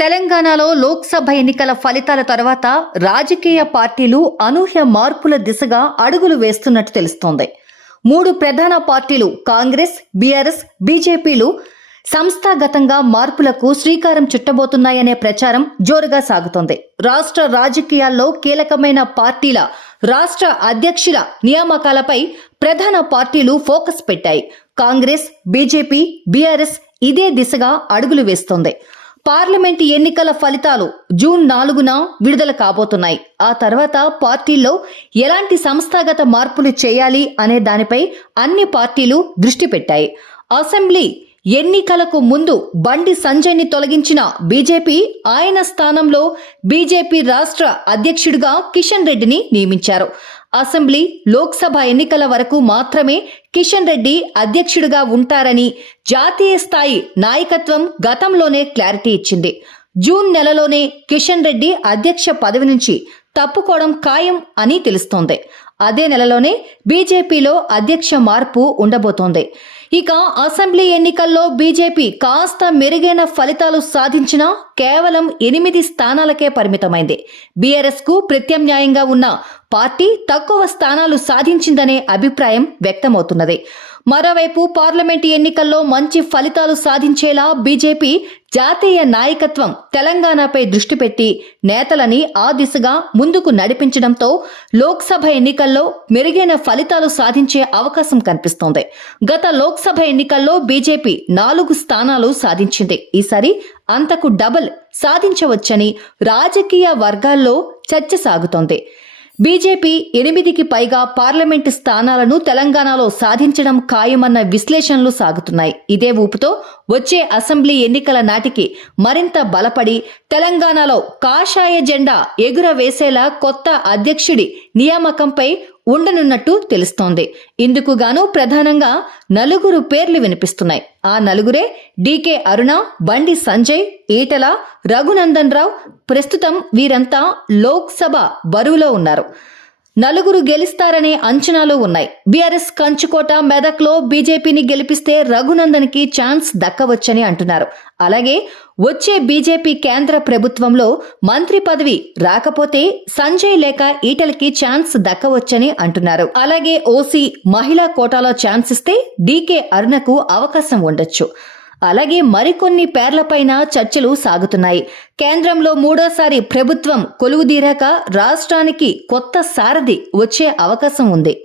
తెలంగాణలో లోక్సభ ఎన్నికల ఫలితాల తర్వాత రాజకీయ పార్టీలు అనూహ్య మార్పుల దిశగా అడుగులు వేస్తున్నట్టు తెలుస్తోంది. మూడు ప్రధాన పార్టీలు కాంగ్రెస్ బీఆర్ఎస్ బీజేపీలు సంస్థాగతంగా మార్పులకు శ్రీకారం చుట్టబోతున్నాయనే ప్రచారం జోరుగా సాగుతోంది. రాష్ట్ర రాజకీయాల్లో కీలకమైన పార్టీల రాష్ట్ర అధ్యక్షుల నియామకాలపై ప్రధాన పార్టీలు ఫోకస్ పెట్టాయి. కాంగ్రెస్ బీజేపీ బీఆర్ఎస్ ఇదే దిశగా అడుగులు వేస్తోంది. పార్లమెంట్ ఎన్నికల ఫలితాలు జూన్ నాలుగున విడుదల కాబోతున్నాయి. ఆ తర్వాత పార్టీల్లో ఎలాంటి సంస్థాగత మార్పులు చేయాలి అనే దానిపై అన్ని పార్టీలు దృష్టి పెట్టాయి. అసెంబ్లీ ఎన్నికలకు ముందు బండి సంజయ్ని తొలగించిన బీజేపీ ఆయన స్థానంలో బీజేపీ రాష్ట్ర అధ్యక్షుడిగా కిషన్ రెడ్డిని నియమించారు. అసెంబ్లీ లోక్సభ ఎన్నికల వరకు మాత్రమే కిషన్ రెడ్డి అధ్యక్షుడిగా ఉంటారని జాతీయ స్థాయి నాయకత్వం గతంలోనే క్లారిటీ ఇచ్చింది. జూన్ నెలలోనే కిషన్ రెడ్డి అధ్యక్ష పదవి నుంచి తప్పుకోవడం ఖాయం అని తెలుస్తోంది. అదే నెలలోనే బీజేపీలో అధ్యక్ష మార్పు ఉండబోతోంది. ఇక అసెంబ్లీ ఎన్నికల్లో బీజేపీ కాస్త మెరుగైన ఫలితాలు సాధించినా కేవలం ఎనిమిది స్థానాలకే పరిమితమైంది. బీఆర్ఎస్కు ప్రత్యామ్నాయంగా ఉన్న పార్టీ తక్కువ స్థానాలు సాధించిందనే అభిప్రాయం వ్యక్తమవుతున్నది. మరోవైపు పార్లమెంటు ఎన్నికల్లో మంచి ఫలితాలు సాధించేలా బీజేపీ జాతీయ నాయకత్వం తెలంగాణపై దృష్టి పెట్టి నేతలని ఆ దిశగా ముందుకు నడిపించడంతో లోక్సభ ఎన్నికల్లో మెరుగైన ఫలితాలు సాధించే అవకాశం కనిపిస్తోంది. గత లోక్సభ ఎన్నికల్లో బీజేపీ నాలుగు స్థానాలు సాధించింది. ఈసారి అంతకు డబుల్ సాధించవచ్చని రాజకీయ వర్గాల్లో చర్చ సాగుతోంది. బీజేపీ ఎనిమిదికి పైగా పార్లమెంటు స్థానాలను తెలంగాణలో సాధించడం ఖాయమన్న విశ్లేషణలు సాగుతున్నాయి. ఇదే ఊపుతో వచ్చే అసెంబ్లీ ఎన్నికల నాటికి మరింత బలపడి తెలంగాణలో కాషాయ జెండా ఎగురవేసేలా కొత్త అధ్యక్షుడి నియామకంపై ఉండనున్నట్టు తెలుస్తోంది. ఇందుకు గాను ప్రధానంగా నలుగురు పేర్లు వినిపిస్తున్నాయి. ఆ నలుగురే డీకే అరుణ బండి సంజయ్ ఈటల రఘునందన్ రావు ప్రస్తుతం వీరంతా లోక్సభ బరువులో ఉన్నారు. నలుగురు గెలుస్తారనే అంచనాలు ఉన్నాయి. బీఆర్ఎస్ కంచుకోట మెదక్లో బీజేపీని గెలిపిస్తే రఘునందన్కి ఛాన్స్ దక్కవచ్చని అంటున్నారు. అలాగే వచ్చే బీజేపీ కేంద్ర ప్రభుత్వంలో మంత్రి పదవి రాకపోతే సంజయ్ లేక ఈటలకి ఛాన్స్ దక్కవచ్చని అంటున్నారు. అలాగే ఓసీ మహిళా కోటాలో ఛాన్స్ ఇస్తే డీకే అరుణకు అవకాశం ఉండొచ్చు. అలాగే మరికొన్ని పేర్లపైన చర్చలు సాగుతున్నాయి. కేంద్రంలో మూడోసారి ప్రభుత్వం కొలువుదీరాక రాష్ట్రానికి కొత్త సారథి వచ్చే అవకాశం ఉంది.